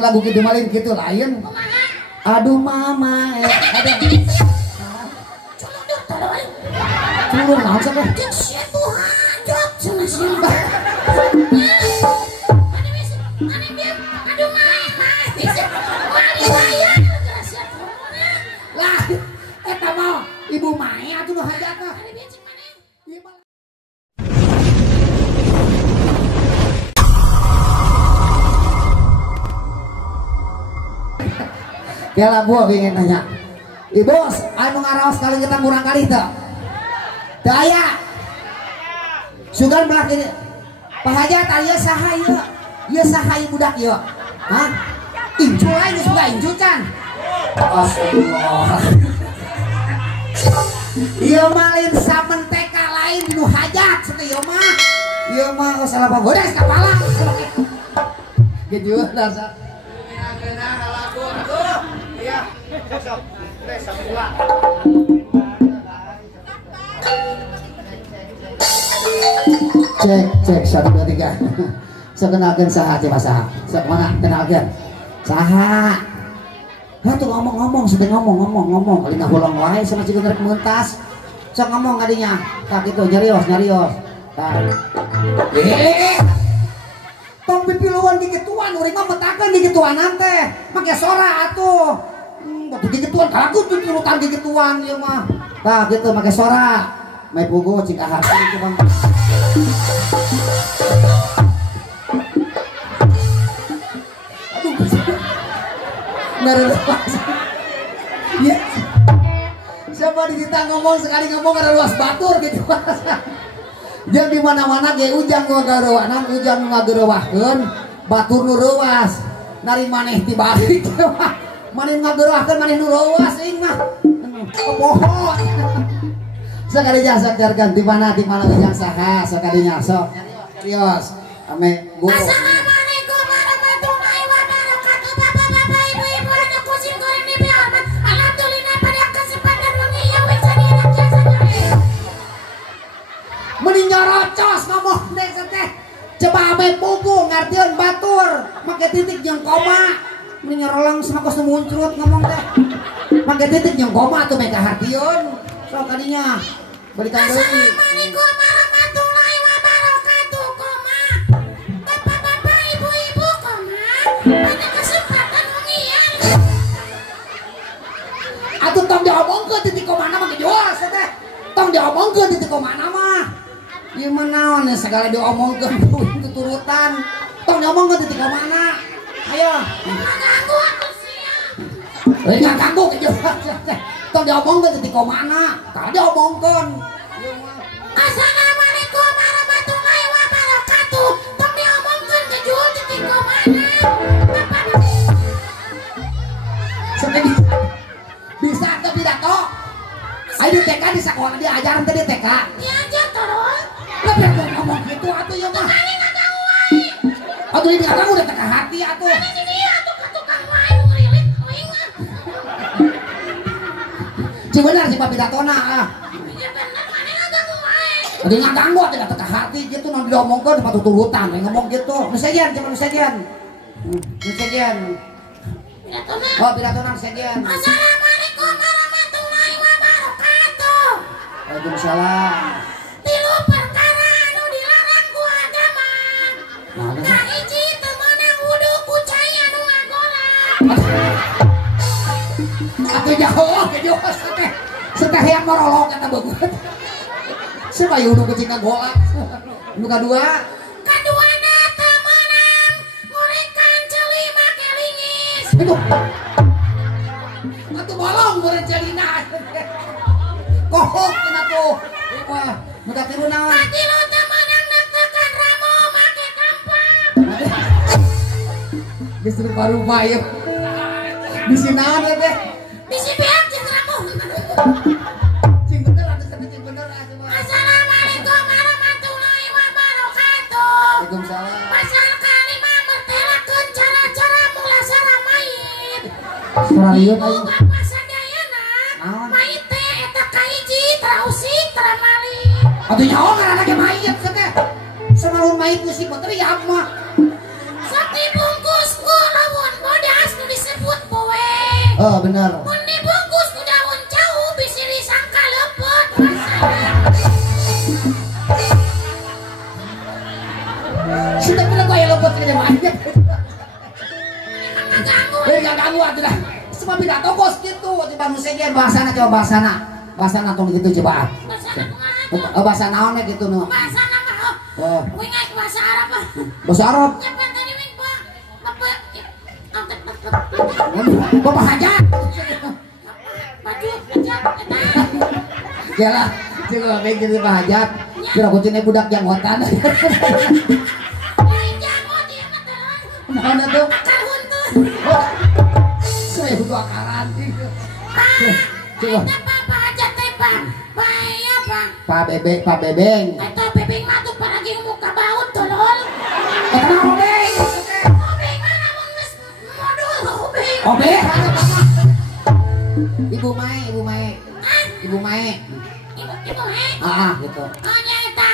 lagu gitu malin gitu lain. Aduh mama, aduh. Culur naon sampe? Lah, eta mah ibu Maya atuh nu hajatna. Kela gua ingin nanya, Ibu, anu ngaraos kali kita kurang kali teu? Teu aya. Sugan belah ini. Pak Hajat aya saha ieu? Ieu saha ieu budak ieu? Hah? Incu lain geus boga incu can. Astagfirullah. Ieu malin samenteka lain nu hajat cenah ieu mah. Ieu mah geus salah pagodas kapala. Gitu dasar. Iya, sok. Cek 1 2 3. Sekenalkeun saha teh masaha. Sok mana kenalkeun. Saha? Hah tuh ngomong sudah ngomong kali ngahulong wae sama cikeun rek muntas. Sok ngomong kadinya. Tak kitu nyarios. Tah. Tong pipiluan di gituan urang mah metakeun di gituanan teh. Make sora atuh. Batu di gituan kalagut tuh urutan di gituan ieu mah. Tah kitu make sora. Mai pugu cing ahar itu Bang. Aduh. Ngarewas. Ya. Siapa kita ngomong sekali ngomong ada luas batur gitu. Jeung di mana-mana ge ujang ngagarowanan, ujang ngageureuwahkeun batur nu reuwas. Nari maneh ti balik mah. Maneh ngageureuwahkeun maneh nu reuwas ing mah. Poho. Sakali jasa ganti mana di mana yang saha sakalinya sok nyarios ame guru. Assalamualaikum warahmatullahi wabarakatuh. Bapak-bapak, ibu-ibu, anak kucing goreng di Almat. Alhamdulillah pada kesempatan wengi yang bisa dianak jasa nyari. Meni nyorocos ngomong deh teh. Coba ame pugu ngartieun batur, make titik jeung koma. Meni nyorolang sama kos muncrut ngomong teh. Make titik jeung koma tuh make hartieun. Sok kadinya balikan deui. Assalamualaikum warahmatullahi wabarakatuh. Koma. Bapak-bapak, ibu-ibu, koma. Pada kesempatan wengi yang. Atuh tong diomongkeun titik komana mah jelas teh. Tong diomongkeun titik komana mah. Ieu mah naon ya segala diomongkeun tuturutan. Tong diomongkeun titik komana. Ayo. Mengganggu aku sia. Euy ngaganggu ke jelas teh. Tong diomongkeun titik komana. Tah diomongkeun. Assalamualaikum warahmatullahi wabarakatuh. Tong diomongkeun ke jual titik komana. Sampai bisa atau pidato? Ayo di TK di sekolah diajaran tadi TK. Diajar terus. Lah biar ngomong gitu atuh ya mah. Kali ngagak wae. Atuh ini kata udah teka hati atuh. Kali di dia tuh tukang wae ngelilit uing mah. Cibener si pidatona ah. Iya bener kali ngagak wae. Atuh ngaganggu atuh teka hati gitu nu diomongkeun di patuturutan ngomong gitu. Nu sejen cuma nu sejen. Nu sejen. Pidatona. Oh pidatona sejen. Assalamualaikum warahmatullahi wabarakatuh. Waalaikumsalam. Tilu perkara anu dilarang ku agama. Mana? Kahiji teu meunang wudu ku cai anu ngagolak. Atuh jauh ke jauh teh. Seteh yang morolog kata begut. Supaya udah kecil golak. Nu kadua. Kaduana teu meunang ngorekan ceuli make lingis. Aduh. Atuh bolong murid jalina. Kohok cenah tuh. Ieu mah nu katilu naon? Katilu teu meunang nektekan ramo make kampak. Justru baru bae. Bisi naon ya teh? Bisi beak jeung ramo. Cing bener atuh cenah cing bener atuh mah. Assalamualaikum warahmatullahi wabarakatuh. Waalaikumsalam. Pasal kalimah mertelakeun cara-cara mulasara mayit. Sararieuh aing. Apa sadayana? Naon? Mayit teh eta kahiji trausik tramali. Atuh nyaho ngaranna ge mayit teh. Sanaun mayit geus dipoteriak mah. Sok dibungkus ku lawon Oh bener. Mun dibungkus ku daun jauh bisi disangka lepot. Sudah pernah kaya lepot ke banyak. Ngaganggu. Enggak ganggu atuh dah. Semua pidato kos gitu. Coba nu sejen bahasana coba bahasana. Bahasana tong gitu coba. Bahasa kumaha? Bahasa naon gitu nu. Bahasa nama Oh. Wing aing bahasa Arab ah. Bahasa Arab. Nyapan tadi wing Pak. Bapak Bapak hajat. baju hajat eta. Jalah. Coba kayak gitu Pak hajat. Kira kucingnya budak janggotan. Lain jangot ieu mah teh. Mana tuh? Akar huntu. Saya butuh akaran. Coba. Eta Pak hajat teh Pak. Bahaya Pak. Pak Bebeng. Eta bebeng mah tuh paragi muka baut tolol. Eta obeng. Obeng mana mun geus modul obeng. Obeng. Ibu Mae. Ibu he. Gitu. Oh nyata.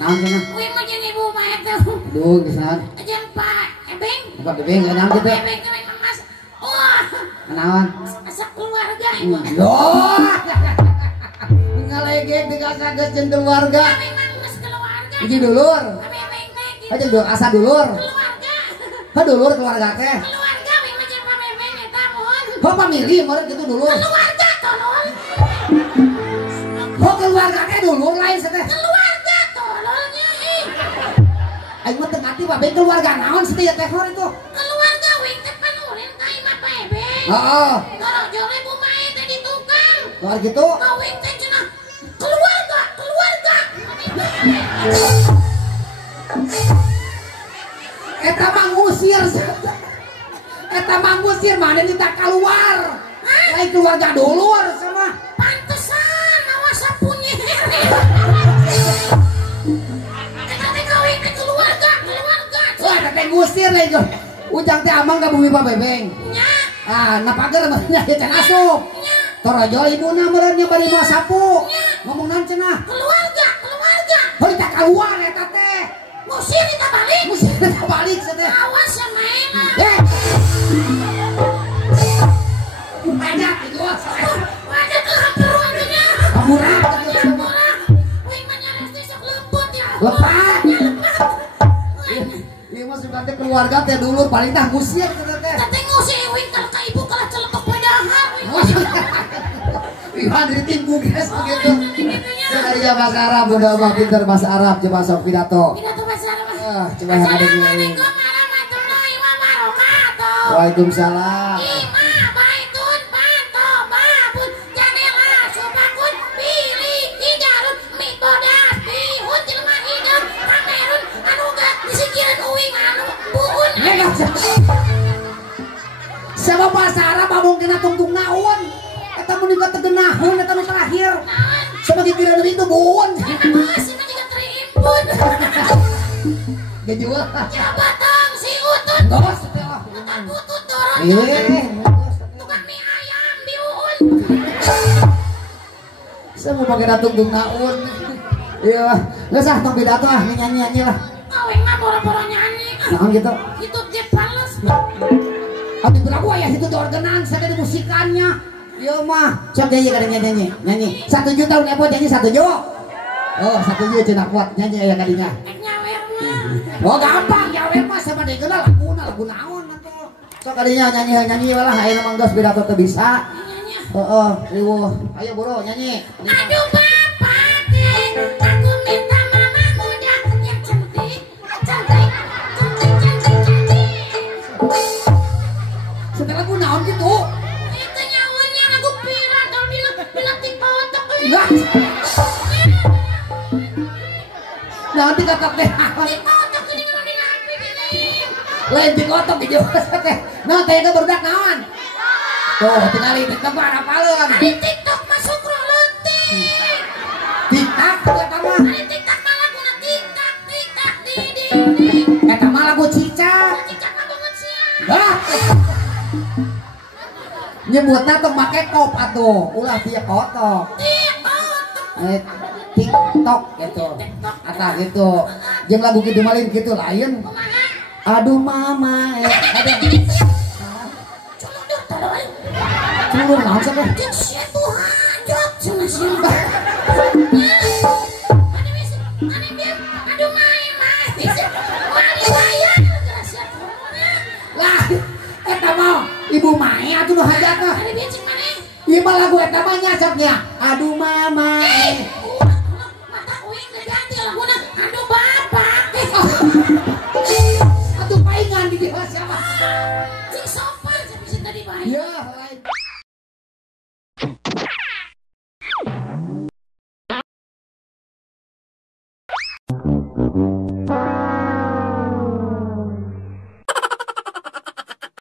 Naon cenah? Wih mah jeung ibu mah tuh. Duh, geus Jeung Pak Ebeng. Pak Bebeng naon gitu? Ebeng teh memang mas. Wah, Naon? masak keluarga ibu. Loh. Ngalegek digasageus jeung keluarga. Memang mas keluarga. Iki dulur. Kami Ebeng teh gitu. Aja dulur asa dulur. Keluarga. Ha dulur keluarga teh. Keluarga wih mah jeung Pak Ebeng eta mohon. Ho pamili meureun kitu dulur. Keluarga tolol. Ho keluarga teh dulur lain teh. Keluarga tololnya ih. Aing mah teu ngarti Pak Bebeng keluarga naon sih teh hor itu. Keluarga wih teh panurin ka imah Pak Ebeng. Heeh. Garojol ibu mah teh di tukang. Keluar gitu. Kawin teh cenah keluarga. Eta mah ngusir. Eta mah ngusir mana minta keluar. Lain keluarga dulur sama. Pantesan awas sapunya. Eta teh kawin teh keluarga. Wah, eta teh ngusir lain tuh. Ujang teh amang ka bumi Pak Bebeng. Nya, Ah, napager mah nya can asup. nya, Torojo ibuna meureun nya bari mah sapu. Ngomong naon cenah? keluarga. Heuh tak keluar eta teh. Musir kita balik. Mesti eta balik teh. Awas ya main. Eh. Banyak itu. Wadah ke hamperuan nya. Murah. Murah. Wih mah nyares teh sok lemput ya. Lepas. Ya lepas. Ini mah suka teh keluarga teh dulur paling tah ngusir teh teh. Kita tengok si Ewin kalau ke ibu kalau celetuk padahal. Iwan dari tim guys begitu. Sekali ya bahasa Arab, udah mah pinter bahasa Arab, coba sok pidato. Pidato bahasa Arab. Coba yang ada ini. Assalamualaikum warahmatullahi wabarakatuh. Waalaikumsalam. Imah baitun panto babun janela subakun pilih tijarun mikodas bihun jelma hidung kamerun anu gak disikiran uing anu buun. Siapa bahasa Arab mungkin tungtung naon? Eta mun diga tegenaheun eta nu terakhir. Sebagai kira dari itu buun. Masih mah juga terimpun. Dia jual. Coba tong si utut. Dos setelah. Utut butut turun. Tukang mie ayam biun. Saya mau pakai tungtung naon. Iya, geus ah tong pidato ah nyanyi-nyanyi lah. Kawin mah boro-boro nyanyi. Naon gitu. Itu dia pales. Ati berapa ya itu organan saya di musikannya. Iya mah, sok nyanyi kadang nyanyi. 1 juta udah buat nyanyi 1 juta. Oh, 1 juta cenah kuat nyanyi aya kadinya. Nyawer mah. Oh, gampang nyawer mah sama deui kenal lagu naon atuh. Sok kadinya nyanyi walah aya mah geus pidato teu bisa. Heeh, riweuh. Ayo buru nyanyi. Aduh bapak teh, aku minta mama muda yang cantik. Setelah lagu naon gitu. Itu nyawernya lagu pirat kalau bila TikTok. Enggak. Nanti kata teh. TikTok ini kalau di HP ini. Lain TikTok di Jawa teh. Nah, teh ke berdak naon? Tuh, tinggal di TikTok mah apaleun. Di TikTok masuk roletik. TikTok eta mah. Di TikTok malah guna TikTok di. Eta mah lagu Cica. TikTok mah banget sih. Dah. Nyebutna tong make kop atuh, ulah dia kotok. TikTok gitu. Ata gitu. Jeung lagu kitu malin kitu lain. Aduh mama. Aduh. Tolong. lu naon sih kan? Cek sia tuh hajat cenah sia. Aduh main. Wali bayar sia. Lah, eta mah ibu mae atuh nu hajatna. Ada becik maneh. Ieu mah lagu eta mah nyacaknya. Aduh mama.